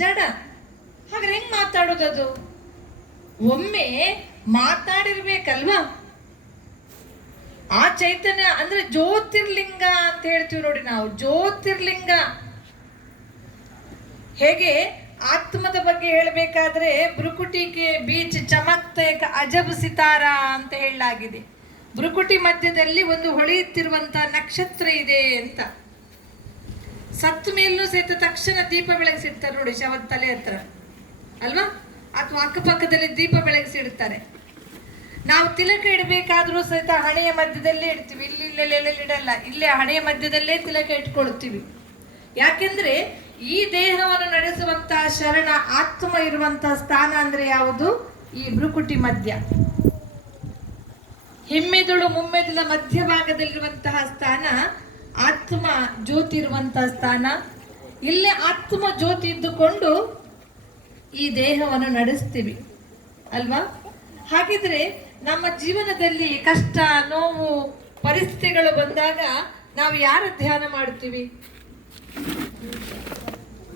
ಜಡ. ಹಾಗಾದ್ರೆ ಹೆಂಗ್ ಮಾತಾಡೋದದು? ಒಮ್ಮೆ ಮಾತಾಡಿರ್ಬೇಕಲ್ವಾ? ಆ ಚೈತನ್ಯ ಅಂದ್ರೆ ಜ್ಯೋತಿರ್ಲಿಂಗ ಅಂತ ಹೇಳ್ತೀವಿ ನೋಡಿ ನಾವು, ಜ್ಯೋತಿರ್ಲಿಂಗ. ಹೇಗೆ ಆತ್ಮದ ಬಗ್ಗೆ ಹೇಳಬೇಕಾದ್ರೆ ಭ್ರುಕುಟಿಗೆ ಬೀಚ್ ಚಮಕ್ತೆ ಅಜಬ್ ಸಿತಾರ ಅಂತ ಹೇಳಲಾಗಿದೆ. ಭ್ರುಕುಟಿ ಮಧ್ಯದಲ್ಲಿ ಒಂದು ಹೊಳೆಯುತ್ತಿರುವಂತಹ ನಕ್ಷತ್ರ ಇದೆ ಅಂತ. ಸತ್ತು ಮೇಲೂ ಸಹಿತ ತಕ್ಷಣ ದೀಪ ಬೆಳಗಿಸಿಡ್ತಾರೆ ನೋಡಿ, ಶವದ ತಲೆ ಹತ್ರ ಅಲ್ವಾ, ಅಥವಾ ಅಕ್ಕಪಕ್ಕದಲ್ಲಿ ದೀಪ ಬೆಳಗಿಸಿಡ್ತಾರೆ. ನಾವು ತಿಲಕ ಇಡಬೇಕಾದ್ರೂ ಸಹಿತ ಹಣೆಯ ಮಧ್ಯದಲ್ಲೇ ಇಡ್ತೀವಿ, ಇಲ್ಲಿ ಇಡಲ್ಲ, ಇಲ್ಲೇ ಹಣೆಯ ಮಧ್ಯದಲ್ಲೇ ತಿಲಕ ಇಟ್ಕೊಳ್ತೀವಿ. ಯಾಕೆಂದ್ರೆ ಈ ದೇಹವನ್ನು ನಡೆಸುವಂತಹ ಶರಣ ಆತ್ಮ ಇರುವಂತಹ ಸ್ಥಾನ ಅಂದ್ರೆ ಯಾವುದು? ಈ ಭ್ರುಕುಟಿ ಮಧ್ಯ, ಹಿಮ್ಮೆದುಳು ಮುಮ್ಮೆದುಳ ಮಧ್ಯಭಾಗದಲ್ಲಿರುವಂತಹ ಸ್ಥಾನ ಆತ್ಮ ಜ್ಯೋತಿ ಇರುವಂತಹ ಸ್ಥಾನ. ಇಲ್ಲೇ ಆತ್ಮ ಜ್ಯೋತಿ ಇದ್ದುಕೊಂಡು ಈ ದೇಹವನ್ನು ನಡೆಸ್ತೀವಿ ಅಲ್ವಾ? ಹಾಗಿದ್ರೆ ನಮ್ಮ ಜೀವನದಲ್ಲಿ ಕಷ್ಟ, ನೋವು, ಪರಿಸ್ಥಿತಿಗಳು ಬಂದಾಗ ನಾವು ಯಾರ ಧ್ಯಾನ ಮಾಡ್ತೀವಿ?